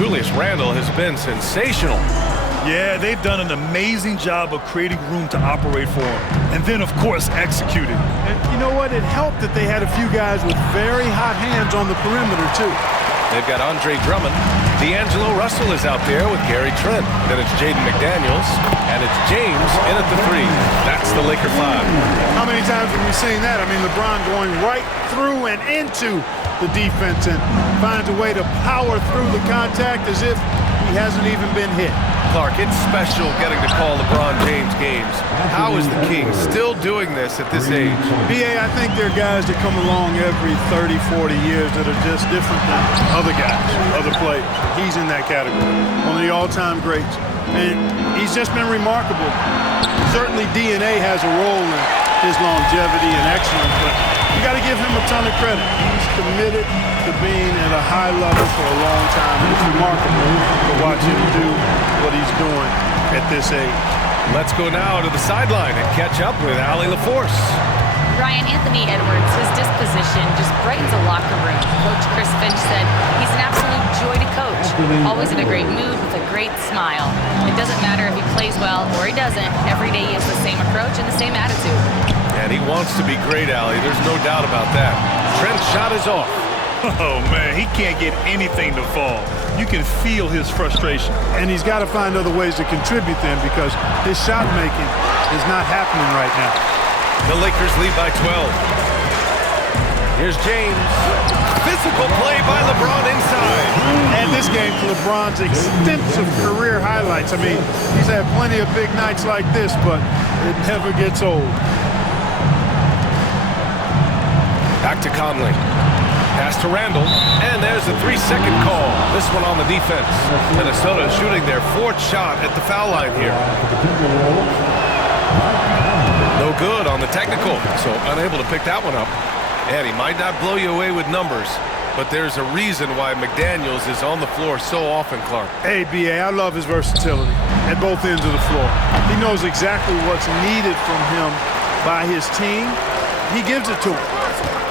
Julius Randle has been sensational. Yeah, they've done an amazing job of creating room to operate for him. And then, of course, executing. And you know what? It helped that they had a few guys with very hot hands on the perimeter, too. They've got Andre Drummond. D'Angelo Russell is out there with Gary Trent. Then it's Jaden McDaniels. And it's James in at the three. That's the Laker 5. How many times have we seen that? I mean, LeBron going right through and into the defense and finds a way to power through the contact as if he hasn't even been hit. Clark, it's special getting to call LeBron James games. How is the King still doing this at this age? B.A., I think there are guys that come along every 30, 40 years that are just different than other guys, other players. He's in that category, one of the all-time greats. And he's just been remarkable. Certainly DNA has a role in his longevity and excellence, but you got to give him a ton of credit. He's committed to being at a high level for a long time, and it's remarkable to watch him do what he's doing at this age. Let's go now to the sideline and catch up with Allie LaForce. Ryan, Anthony Edwards, his disposition just brightens a locker room. Coach Chris Finch said he's an absolute joy to coach. Always in a great mood with a great smile. It doesn't matter if he plays well or he doesn't. Every day he has the same approach and the same attitude. And he wants to be great, Allie. There's no doubt about that. Trent's shot is off. Oh, man, he can't get anything to fall. You can feel his frustration. And he's got to find other ways to contribute then because his shot making is not happening right now. The Lakers lead by 12. Here's James. Physical play by LeBron inside. And this game, LeBron's extensive career highlights. I mean, he's had plenty of big nights like this, but it never gets old. Back to Conley. Pass to Randle. And there's a 3-second call. This one on the defense. Minnesota shooting their fourth shot at the foul line here. No good on the technical, so unable to pick that one up. And he might not blow you away with numbers, but there's a reason why McDaniels is on the floor so often, Clark. Hey, B.A., I love his versatility at both ends of the floor. He knows exactly what's needed from him by his team. He gives it to him.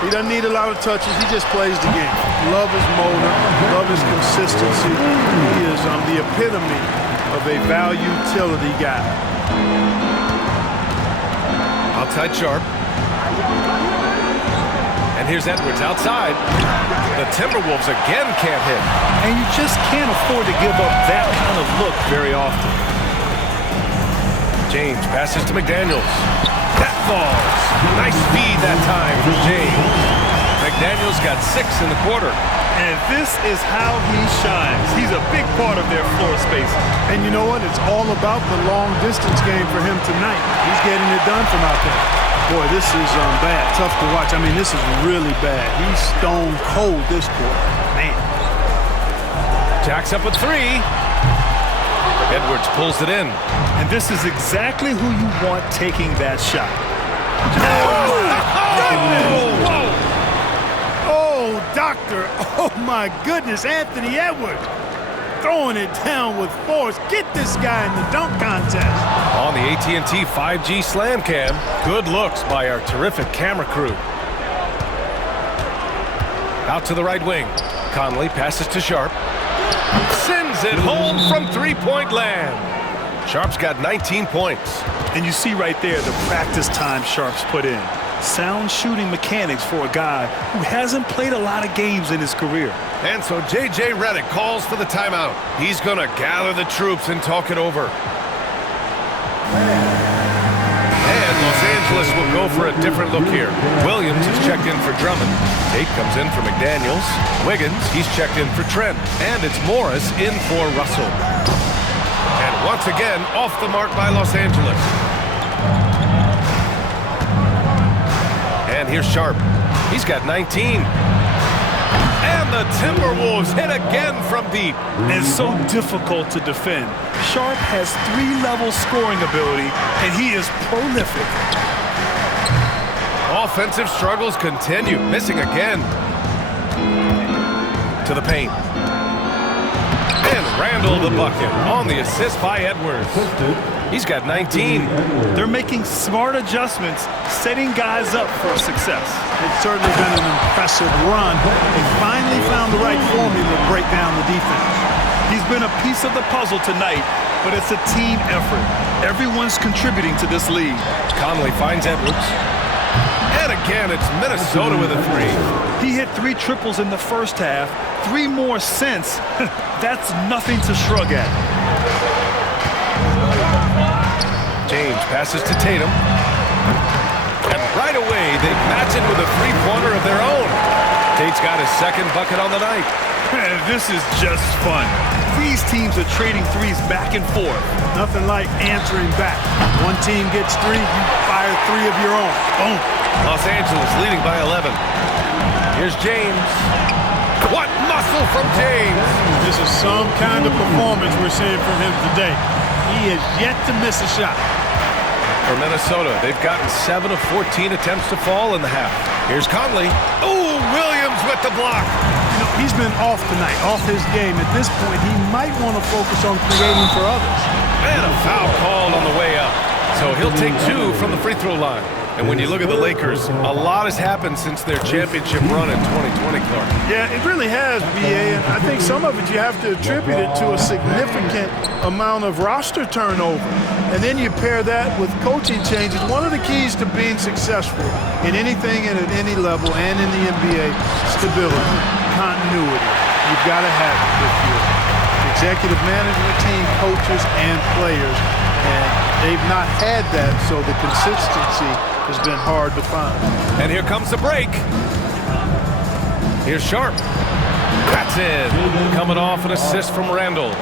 He doesn't need a lot of touches. He just plays the game. Love his motor. Love his consistency. He is the epitome of a value-utility guy. Outside Sharp. And here's Edwards outside. The Timberwolves again can't hit. And you just can't afford to give up that kind of look very often. James passes to McDaniels. That falls. Nice feed that time for James. McDaniels got 6 in the quarter. And this is how he shines. He's a big part of their floor space. And you know what? It's all about the long-distance game for him tonight. He's getting it done from out there. Boy, this is bad. Tough to watch. I mean, this is really bad. He's stone cold this quarter. Man. Jacks up a 3. Edwards pulls it in. And this is exactly who you want taking that shot. Oh, doctor. Oh, my goodness. Anthony Edwards throwing it down with force. Get this guy in the dunk contest. On the AT&T 5G Slam Cam, good looks by our terrific camera crew. Out to the right wing. Conley passes to Sharp. Sends it home from three-point land. Sharp's got 19 points. And you see right there the practice time Sharp's put in. Sound shooting mechanics for a guy who hasn't played a lot of games in his career. And so J.J. Redick calls for the timeout. He's going to gather the troops and talk it over. And Los Angeles will go for a different look here. Williams is checked in for Drummond. Tate comes in for McDaniels. Wiggins, he's checked in for Trent. And it's Morris in for Russell. And once again, off the mark by Los Angeles. And here's Sharp. He's got 19. And the Timberwolves hit again from deep. And so difficult to defend. Sharp has 3-level scoring ability, and he is prolific. Offensive struggles continue. Missing again. To the paint. And Randle the bucket on the assist by Edwards. He's got 19. They're making smart adjustments, setting guys up for success. It's certainly been an impressive run. They finally found the right formula to break down the defense. He's been a piece of the puzzle tonight, but it's a team effort. Everyone's contributing to this lead. Conley finds Edwards. And again, it's Minnesota with a three. He hit 3 triples in the first half, 3 more since. That's nothing to shrug at. James passes to Tatum. And right away, they match it with a three-pointer of their own. Tate's got his second bucket on the night. This is just fun. These teams are trading threes back and forth. Nothing like answering back. One team gets 3, you fire 3 of your own. Boom. Los Angeles leading by 11. Here's James. What muscle from James! This is some kind of performance we're seeing from him today. He has yet to miss a shot. For Minnesota, they've gotten 7 of 14 attempts to fall in the half. Here's Conley. Oh, Williams with the block. You know, he's been off tonight, off his game. At this point, he might want to focus on creating for others. And a foul called on the way up. So he'll take 2 from the free throw line. And when you look at the Lakers, a lot has happened since their championship run in 2020, Clark. Yeah, it really has, B.A., and I think some of it you have to attribute it to a significant amount of roster turnover. And then you pair that with coaching changes. One of the keys to being successful in anything and at any level and in the NBA, stability, continuity. You've got to have it with your executive management team, coaches, and players. And they've not had that, so the consistency has been hard to find. And here comes the break. Here's Sharp. That's in. Coming off an assist from Randall.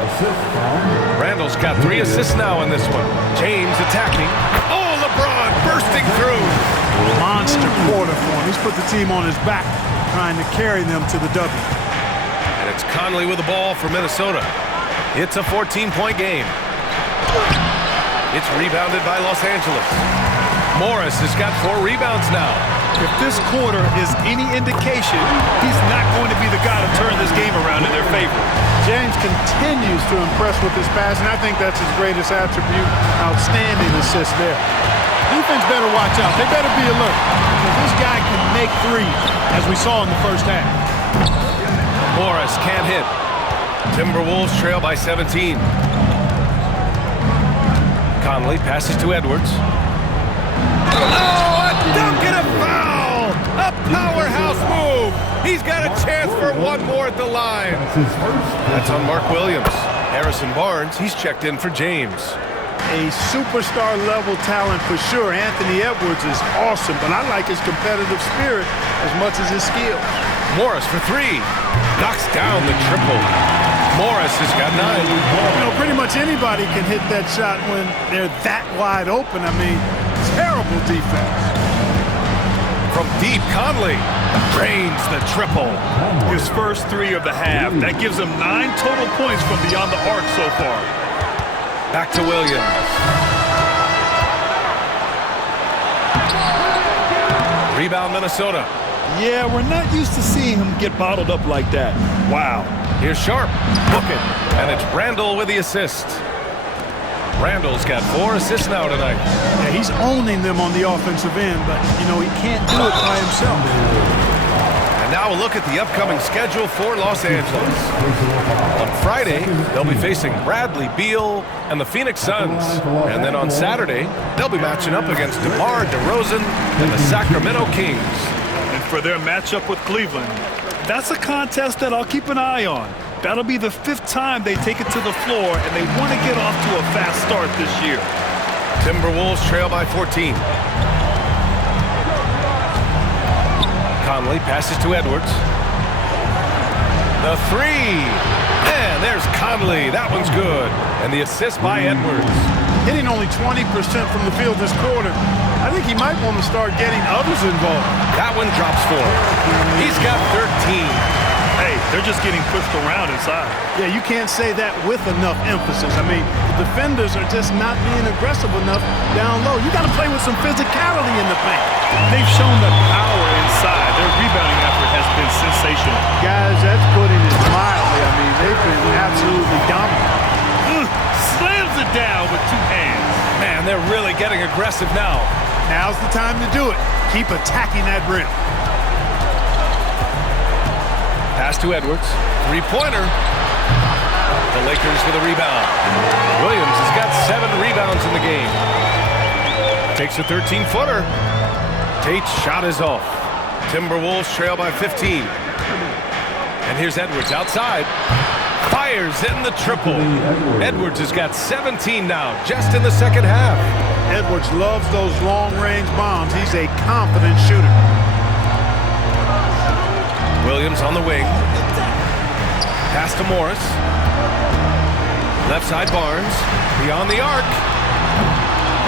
Randall's got 3 assists now in this one. James attacking. Oh, LeBron bursting through. Monster quarter for him. He's put the team on his back, trying to carry them to the W. And it's Conley with the ball for Minnesota. It's a 14-point game. It's rebounded by Los Angeles. Morris has got 4 rebounds now. If this quarter is any indication, he's not going to be the guy to turn this game around in their favor. James continues to impress with his passing. I think that's his greatest attribute. Outstanding assist there. Defense better watch out. They better be alert. Because this guy can make 3s, as we saw in the first half. Morris can't hit. Timberwolves trail by 17. Conley passes to Edwards. Oh, a dunk and a foul! A powerhouse move! He's got a chance for 1 more at the line. That's on Mark Williams. Harrison Barnes, he's checked in for James. A superstar level talent for sure. Anthony Edwards is awesome, but I like his competitive spirit as much as his skill. Morris for 3. Knocks down the triple. Morris has got 9. You know, pretty much anybody can hit that shot when they're that wide open. I mean, terrible defense. From deep, Conley drains the triple. His first 3 of the half. That gives him 9 total points from beyond the arc so far. Back to Williams. Rebound, Minnesota. Yeah, we're not used to seeing him get bottled up like that. Wow. Here's Sharp. Book it. And it's Randall with the assist. Randall's got 4 assists now tonight. Yeah, he's owning them on the offensive end, but, you know, he can't do it by himself. And now a look at the upcoming schedule for Los Angeles. On Friday, they'll be facing Bradley Beal and the Phoenix Suns. And then on Saturday, they'll be matching up against DeMar DeRozan and the Sacramento Kings. And for their matchup with Cleveland, that's a contest that I'll keep an eye on. That'll be the 5th time they take it to the floor, and they want to get off to a fast start this year. Timberwolves trail by 14. Conley passes to Edwards. The 3. And there's Conley. That one's good. And the assist by Edwards. Hitting only 20% from the field this quarter. I think he might want to start getting others involved. That one drops for him. He's got 13. Hey, they're just getting pushed around inside. Yeah, you can't say that with enough emphasis. I mean, the defenders are just not being aggressive enough down low. You got to play with some physicality in the paint. They've shown the power inside. Their rebounding effort has been sensational. Guys, that's putting it mildly. I mean, they've been absolutely dominant. Slams it down with 2 hands. they're really getting aggressive now. Now's the time to do it. Keep attacking that rim. Pass to Edwards. Three-pointer. The Lakers with a rebound. Williams has got 7 rebounds in the game. Takes a 13-footer. Tate's shot is off. Timberwolves trail by 15. And here's Edwards outside. Fires in the triple. Edwards has got 17 now, just in the second half. Edwards loves those long-range bombs. He's a confident shooter. Williams on the wing. Pass to Morris. Left side Barnes. Beyond the arc.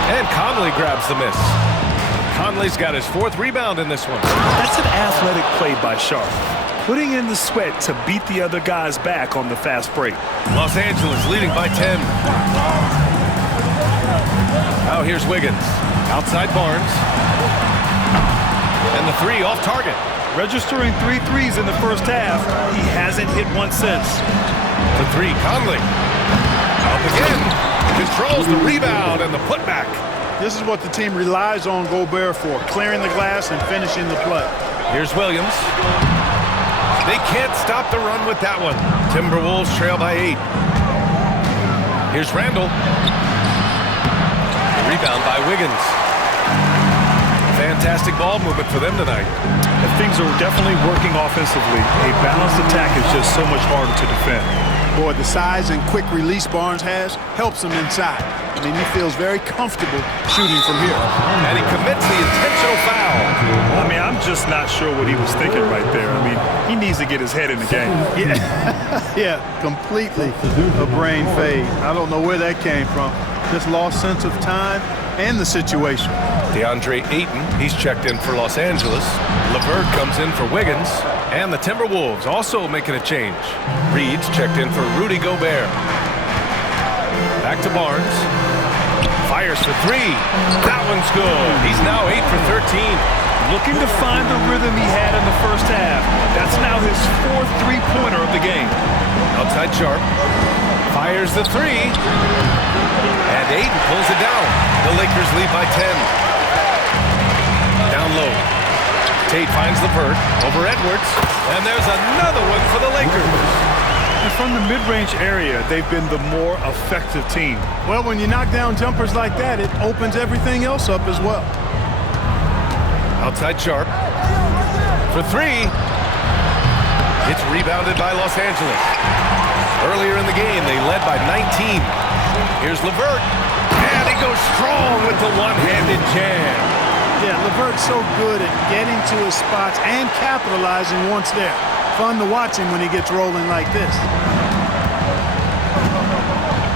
And Conley grabs the miss. Conley's got his 4th rebound in this one. That's an athletic play by Sharp, putting in the sweat to beat the other guys back on the fast break. Los Angeles leading by 10. Now here's Wiggins. Outside Barnes. And the 3 off target. Registering 3 threes in the first half. He hasn't hit one since. The 3, Conley. Up again. Controls the rebound and the putback. This is what the team relies on Gobert for, clearing the glass and finishing the play. Here's Williams. They can't stop the run with that one. Timberwolves trail by 8. Here's Randall. The rebound by Wiggins. Fantastic ball movement for them tonight. And things are definitely working offensively. A balanced attack is just so much harder to defend. Boy, the size and quick release Barnes has helps him inside. I mean, he feels very comfortable shooting from here. And he commits the intentional foul. I mean, I'm just not sure what he was thinking right there. I mean, he needs to get his head in the game. Yeah, completely a brain fade. I don't know where that came from. Just lost sense of time and the situation. DeAndre Ayton, he's checked in for Los Angeles. LeVert comes in for Wiggins. And the Timberwolves also making a change. Reed's checked in for Rudy Gobert. Back to Barnes. Fires for 3. That one's good. He's now 8 for 13. Looking to find the rhythm he had in the first half. That's now his 4th three-pointer of the game. Outside Sharp. Fires the 3. And Ayton pulls it down. The Lakers lead by 10. Down low. Tate finds LeVert over Edwards. And there's another one for the Lakers. And from the mid-range area, they've been the more effective team. Well, when you knock down jumpers like that, it opens everything else up as well. Outside Sharp. For 3. It's rebounded by Los Angeles. Earlier in the game, they led by 19. Here's LeVert. And he goes strong with the one-handed jam. Yeah, LeVert's so good at getting to his spots and capitalizing once there. Fun to watch him when he gets rolling like this.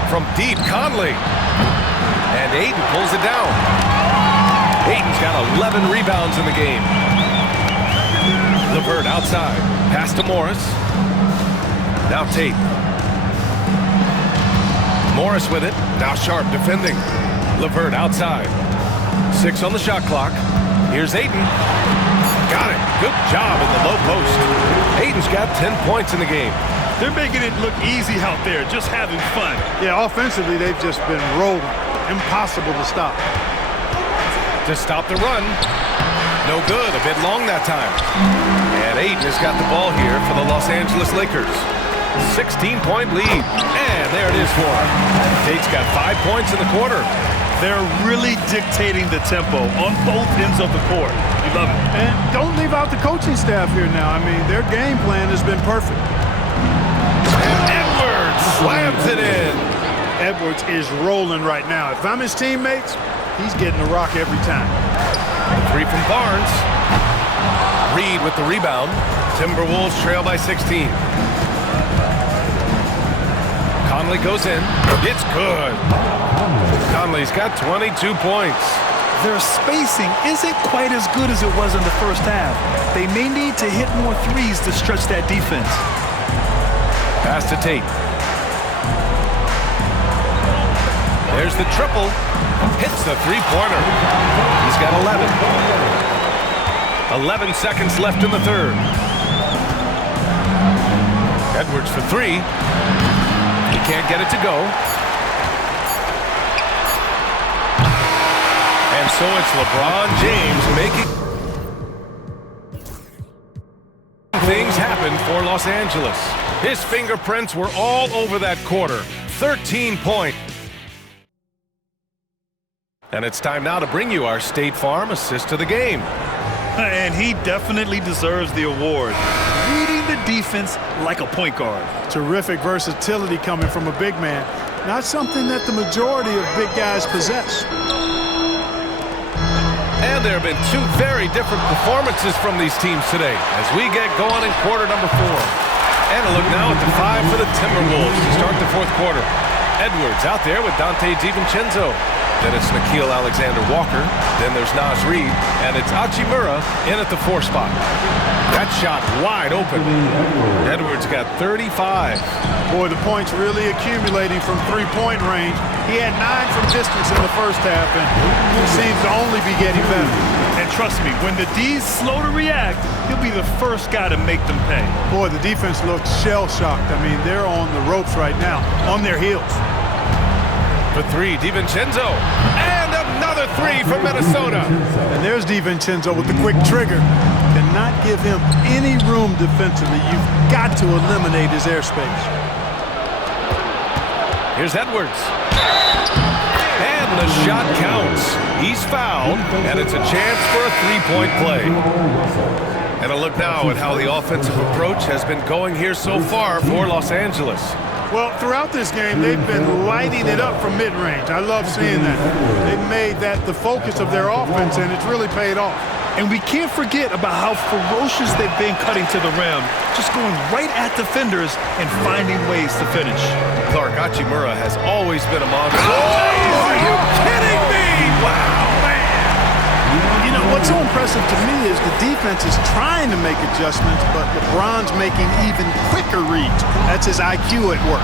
From deep, Conley. And Ayton pulls it down. Ayton's got 11 rebounds in the game. LeVert outside. Pass to Morris. Now Tate. Morris with it. Now Sharp defending. LeVert outside. 6 on the shot clock. Here's Ayton. Got it. Good job in the low post. Ayton's got 10 points in the game. They're making it look easy out there, just having fun. Yeah, offensively, they've just been rolling. Impossible to stop. To stop the run. No good. A bit long that time. And Ayton has got the ball here for the Los Angeles Lakers. 16-point lead. And there it is for him. Tate's got 5 points in the quarter. They're really dictating the tempo on both ends of the court. You love it. And don't leave out the coaching staff here now. I mean, their game plan has been perfect. And Edwards slams it in. Edwards is rolling right now. If I'm his teammates, he's getting a rock every time. The 3 from Barnes. Reed with the rebound. Timberwolves trail by 16. Conley goes in. It's good. Conley's got 22 points. Their spacing isn't quite as good as it was in the first half. They may need to hit more threes to stretch that defense. Pass to Tate. There's the triple. Hits the three-pointer. He's got 11. 11 seconds left in the third. Edwards for 3. He can't get it to go. So it's LeBron James making things happen for Los Angeles. His fingerprints were all over that quarter. 13 points. And it's time now to bring you our State Farm assist of the game. And he definitely deserves the award. Reading the defense like a point guard. Terrific versatility coming from a big man. Not something that the majority of big guys possess. And there have been two very different performances from these teams today as we get going in quarter number 4. And a look now at the 5 for the Timberwolves to start the fourth quarter. Edwards out there with Dante DiVincenzo. Then it's Nickeil Alexander-Walker. Then there's Naz Reid. And it's Hachimura in at the 4 spot. That shot wide open. Edwards got 35. Boy, the points really accumulating from three-point range. He had 9 from distance in the first half, and he seems to only be getting better. And trust me, when the D's slow to react, he'll be the first guy to make them pay. Boy, the defense looks shell-shocked. I mean, they're on the ropes right now, on their heels. For 3, DiVincenzo. And another 3 from Minnesota. And there's DiVincenzo with the quick trigger. Cannot give him any room defensively. You've got to eliminate his airspace. Here's Edwards. And the shot counts. He's fouled, and it's a chance for a 3-point play. And a look now at how the offensive approach has been going here so far for Los Angeles. Well, throughout this game, they've been lighting it up from mid-range. I love seeing that. They've made that the focus of their offense, and it's really paid off. And we can't forget about how ferocious they've been cutting to the rim, just going right at defenders and finding ways to finish. Clark, Hachimura has always been a monster. Oh, are you kidding me? Wow, man. You know, what's so impressive to me is the defense is trying to make adjustments, but LeBron's making even quicker reads. That's his IQ at work.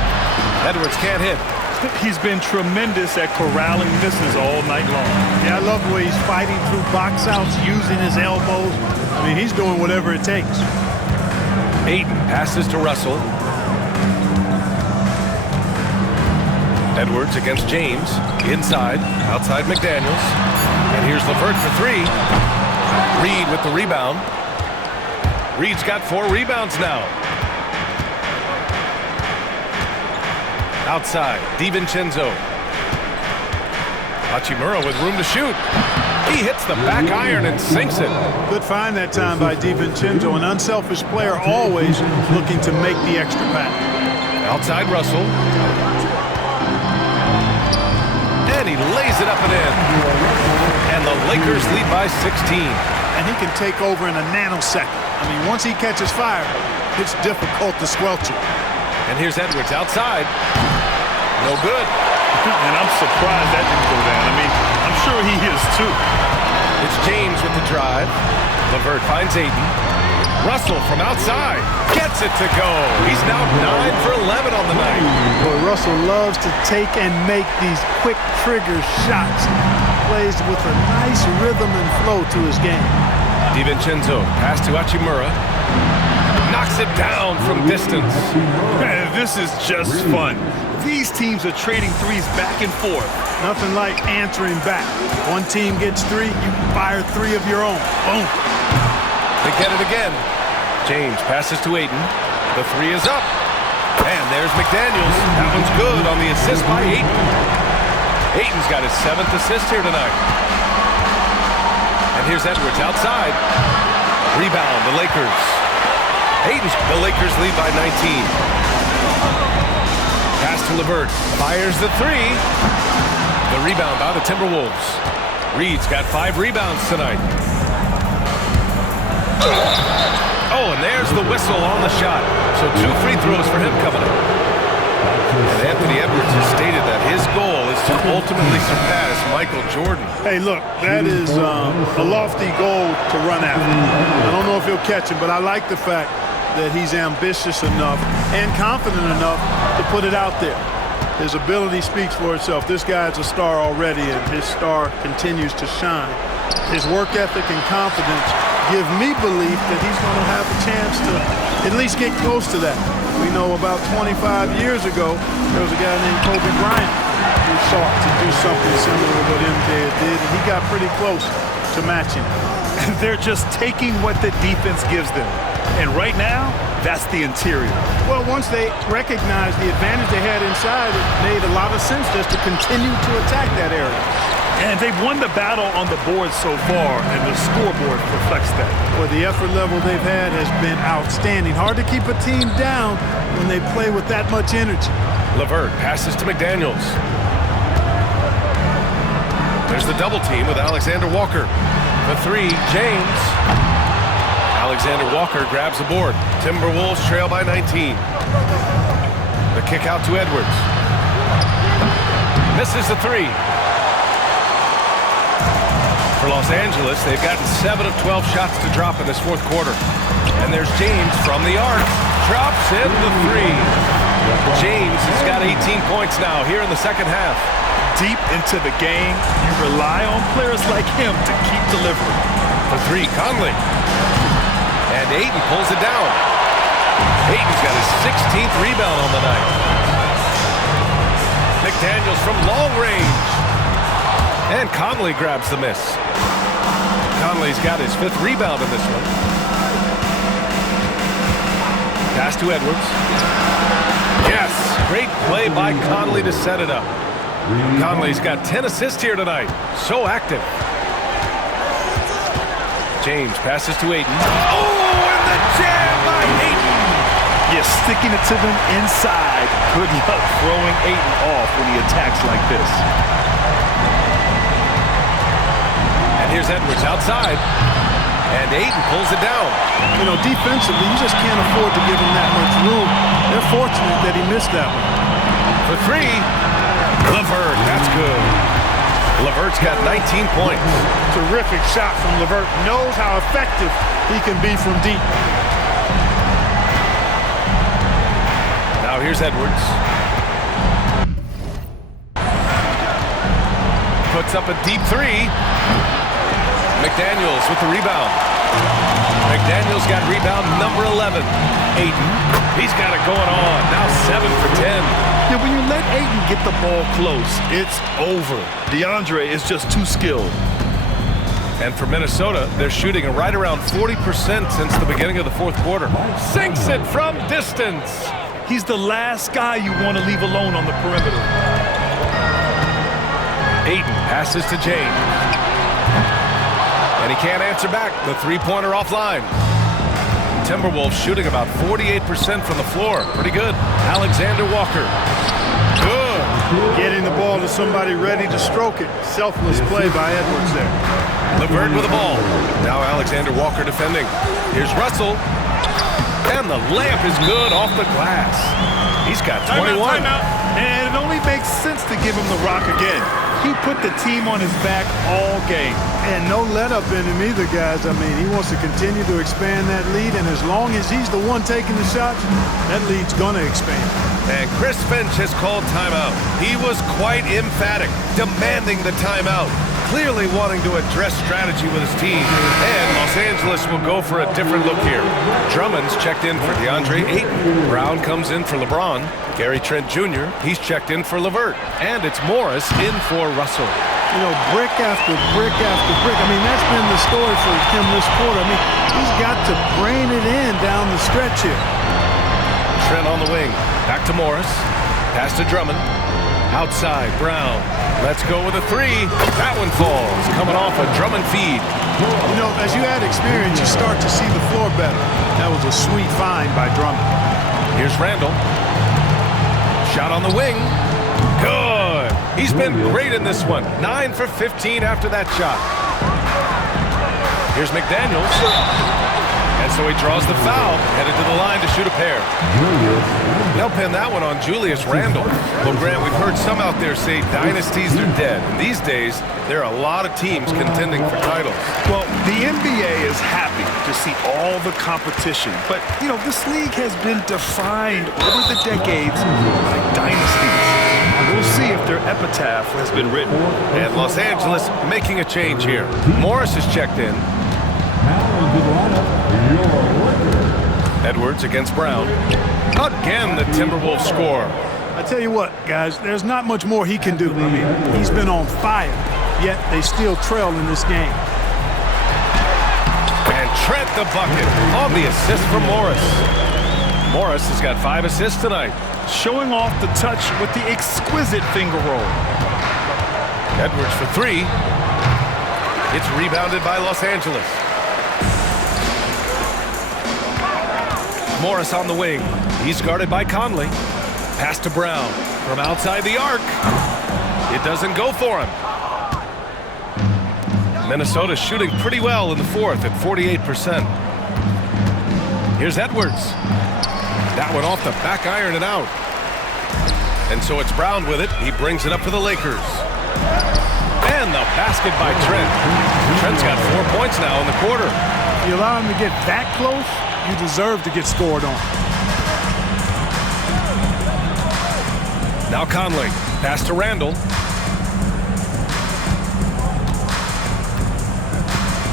Edwards can't hit. He's been tremendous at corralling misses all night long. Yeah, I love the way he's fighting through box outs, using his elbows. I mean, he's doing whatever it takes. Ayton passes to Russell. Edwards against James. Inside. Outside McDaniels. And here's LeVert for 3. Reid with the rebound. Reid's got 4 rebounds now. Outside, DiVincenzo. Hachimura with room to shoot. He hits the back iron and sinks it. Good find that time by DiVincenzo, an unselfish player always looking to make the extra pass. Outside Russell. And he lays it up and in. And the Lakers lead by 16. And he can take over in a nanosecond. I mean, once he catches fire, it's difficult to squelch it. And here's Edwards outside. No good. And I'm surprised that didn't go down. I mean, I'm sure he is too. It's James with the drive. LeVert finds Ayton. Russell from outside gets it to go. He's now 9 for 11 on the night. Boy, Russell loves to take and make these quick trigger shots. Plays with a nice rhythm and flow to his game. DiVincenzo pass to Hachimura. Knocks it down from distance. Man, this is just fun. These teams are trading threes back and forth. Nothing like answering back. One team gets 3, you fire 3 of your own. Boom. They get it again. James passes to Ayton. The 3 is up. And there's McDaniels. That one's good on the assist by Ayton. Ayton's got his 7th assist here tonight. And here's Edwards outside. Rebound, the Lakers. The Lakers lead by 19. Pass to LeVert. Fires the 3. The rebound by the Timberwolves. Reid's got 5 rebounds tonight. Oh, and there's the whistle on the shot. So 2 free throws for him coming up. And Anthony Edwards has stated that his goal is to ultimately surpass Michael Jordan. Hey, look, that is a lofty goal to run after. I don't know if he'll catch it, but I like the fact that he's ambitious enough and confident enough to put it out there. His ability speaks for itself. This guy's a star already, and his star continues to shine. His work ethic and confidence give me belief that he's going to have a chance to at least get close to that. We know about 25 years ago, there was a guy named Kobe Bryant. who sought to do something similar to what MJ did, and he got pretty close to matching. They're just taking what the defense gives them. And right now, that's the interior. Well, once they recognized the advantage they had inside, it made a lot of sense just to continue to attack that area. And they've won the battle on the board so far, and the scoreboard reflects that. Well, the effort level they've had has been outstanding. Hard to keep a team down when they play with that much energy. LeVert passes to McDaniels. There's the double team with Alexander Walker. The three, James. Alexander Walker grabs the board. Timberwolves trail by 19. The kick out to Edwards. Misses the three. For Los Angeles, they've gotten 7 of 12 shots to drop in this fourth quarter. And there's James from the arc. Drops in the three. James has got 18 points now here in the second half. Deep into the game, you rely on players like him to keep delivering. The three, Conley. And Ayton pulls it down. Ayton's got his 16th rebound on the night. McDaniels from long range. And Conley grabs the miss. Conley's got his 5th rebound in this one. Pass to Edwards. Yes, great play by Conley to set it up. Conley's got 10 assists here tonight. So active. James passes to Ayton. Oh, and the jam by Ayton. You're sticking it to them inside. Good luck throwing Ayton off when he attacks like this. And here's Edwards outside. And Ayton pulls it down. You know, defensively, you just can't afford to give him that much room. They're fortunate that he missed that one. For three, LeVert, that's good. LeVert's got 19 points. Terrific shot from LeVert. Knows how effective he can be from deep. Now here's Edwards. Puts up a deep three. McDaniels with the rebound. McDaniels got rebound number 11. Ayton, he's got it going on. Now 7 for 10. Yeah, when you let Ayton get the ball close, it's over. DeAndre is just too skilled. And for Minnesota, they're shooting right around 40% since the beginning of the fourth quarter. Sinks it from distance. He's the last guy you want to leave alone on the perimeter. Ayton passes to James. And he can't answer back. The three-pointer offline. Timberwolves shooting about 48% from the floor. Pretty good. Alexander Walker. Good. Getting the ball to somebody ready to stroke it. Selfless play by Edwards there. LeVert with the ball. Now Alexander Walker defending. Here's Russell. And the layup is good off the glass. He's got 21. And it only makes sense to give him the rock again. He put the team on his back all game. And no let up in him either, guys. I mean, he wants to continue to expand that lead, and as long as he's the one taking the shots, that lead's going to expand. And Chris Finch has called timeout. He was quite emphatic, demanding the timeout, clearly wanting to address strategy with his team. And Los Angeles will go for a different look here. Drummond's checked in for DeAndre Ayton. Brown comes in for LeBron. Gary Trent Jr., he's checked in for LeVert. And it's Morris in for Russell. You know, brick after brick after brick. I mean, that's been the story for him this quarter. I mean, he's got to brain it in down the stretch here. Trent on the wing. Back to Morris. Pass to Drummond. Outside, Brown. Let's go with a three. That one falls. Coming off a Drummond feed. You know, as you add experience, you start to see the floor better. That was a sweet find by Drummond. Here's Randall. Shot on the wing. Good. He's been great in this one. 9 for 15 after that shot. Here's McDaniels. And so he draws the foul, headed to the line to shoot a pair. They'll pin that one on Julius Randle. Well, Grant, we've heard some out there say dynasties are dead. And these days, there are a lot of teams contending for titles. Well, the NBA is happy to see all the competition. But, you know, this league has been defined over the decades by dynasties. We'll see if their epitaph has been written. And Los Angeles making a change here. Morris is checked in. Edwards against Brown. Again, the Timberwolves score. I tell you what, guys, there's not much more he can do. I mean, he's been on fire, yet they still trail in this game. And Trent the bucket on the assist from Morris. Morris has got 5 assists tonight. Showing off the touch with the exquisite finger roll. Edwards for 3. It's rebounded by Los Angeles. Morris on the wing. He's guarded by Conley. Pass to Brown from outside the arc. It doesn't go for him. Minnesota shooting pretty well in the fourth at 48%. Here's Edwards. That one off the back iron and out. And so it's Brown with it. He brings it up for the Lakers. And the basket by Trent. Trent's got 4 points now in the quarter. If you allow him to get that close, you deserve to get scored on. Now Conley. Pass to Randall.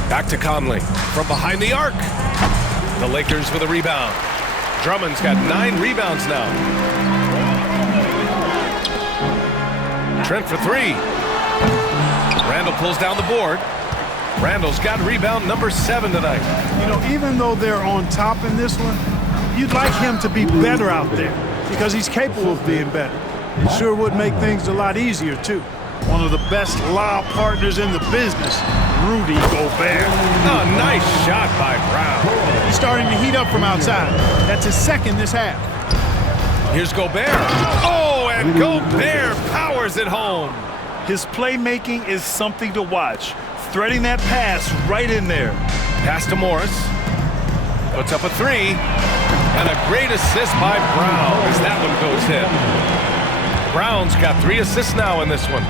Back to Conley. From behind the arc. The Lakers with a rebound. Drummond's got 9 rebounds now. Trent for 3. Randall pulls down the board. Randall's got rebound number 7 tonight. You know, even though they're on top in this one, you'd like him to be better out there because he's capable of being better. It sure would make things a lot easier, too. One of the best lob partners in the business, Rudy Gobert. Oh, nice shot by Brown. He's starting to heat up from outside. That's his second this half. Here's Gobert. Oh, and Gobert powers it home. His playmaking is something to watch. Threading that pass right in there. Pass to Morris. Puts up a 3. And a great assist by Brown as that one goes in. Brown's got 3 assists now in this one.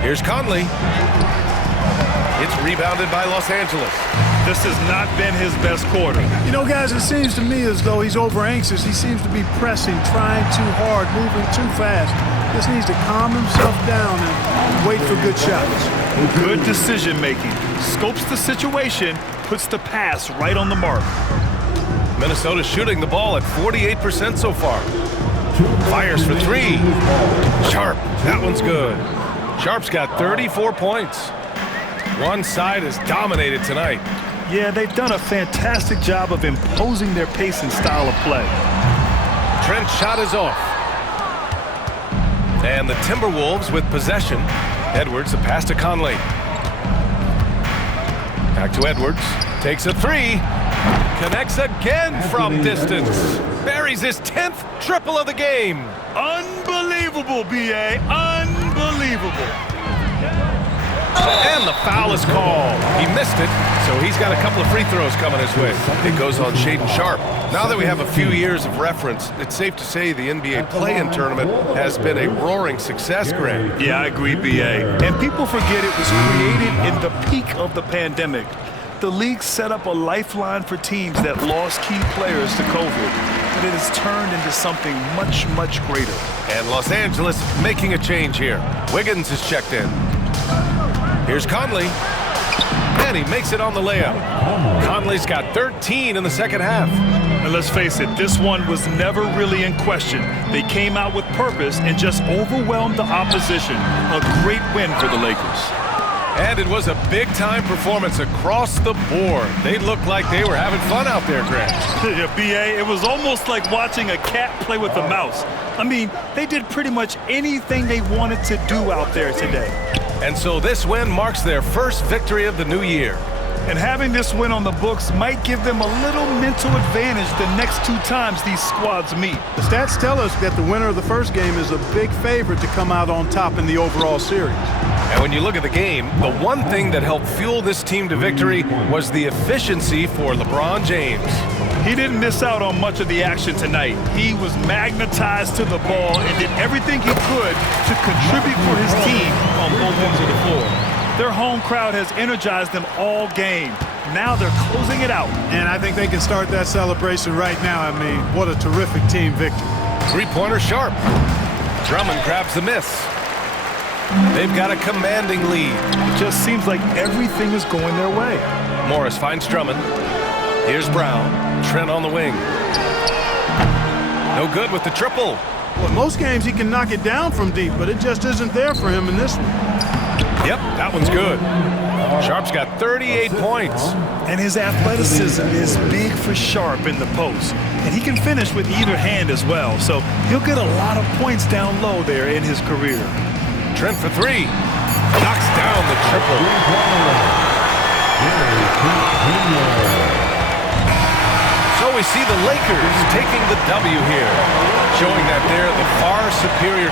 Here's Conley. It's rebounded by Los Angeles. This has not been his best quarter. You know, guys, it seems to me as though he's over-anxious. He seems to be pressing, trying too hard, moving too fast. Just needs to calm himself down and wait for good shots. Good decision-making. Scopes the situation, puts the pass right on the mark. Minnesota shooting the ball at 48% so far. Fires for 3. Sharp. That one's good. Sharp's got 34 points. One side has dominated tonight. Yeah, they've done a fantastic job of imposing their pace and style of play. Trent's shot is off. And the Timberwolves with possession. Edwards, a pass to Conley. Back to Edwards. Takes a 3. Connects again from distance. Buries his 10th triple of the game. Unbelievable, B.A. Unbelievable. And the foul is called. He missed it, so he's got a couple of free throws coming his way. It goes on Shaedon Sharpe. Now that we have a few years of reference, it's safe to say the NBA play-in tournament has been a roaring success, Grant. Yeah, I agree, B.A. And people forget it was created in the peak of the pandemic. The league set up a lifeline for teams that lost key players to COVID, but it has turned into something much, much greater. And Los Angeles making a change here. Wiggins is checked in. Here's Conley. And he makes it on the layup. Conley's got 13 in the second half. And let's face it, this one was never really in question. They came out with purpose and just overwhelmed the opposition. A great win for the Lakers. And it was a big-time performance across the board. They looked like they were having fun out there, Grant. Yeah, B.A., it was almost like watching a cat play with a mouse. I mean, they did pretty much anything they wanted to do out there today. And so this win marks their first victory of the new year. And having this win on the books might give them a little mental advantage the next 2 times these squads meet. The stats tell us that the winner of the first game is a big favorite to come out on top in the overall series. And when you look at the game, the one thing that helped fuel this team to victory was the efficiency for LeBron James. He didn't miss out on much of the action tonight. He was magnetized to the ball and did everything he could to contribute for his team on both ends of the floor. Their home crowd has energized them all game. Now they're closing it out. And I think they can start that celebration right now. I mean, what a terrific team victory. 3-pointer Sharpe. Drummond grabs the miss. They've got a commanding lead. It just seems like everything is going their way. Morris finds Drummond. Here's Brown. Trent on the wing. No good with the triple. Well, most games he can knock it down from deep, but it just isn't there for him in this one. Yep, that one's good. Sharp's got 38 points. And his athleticism is big for Sharp in the post. And he can finish with either hand as well. So he'll get a lot of points down low there in his career. Trent for three. Knocks down the triple. So we see the Lakers taking the W here, showing that they're the far superior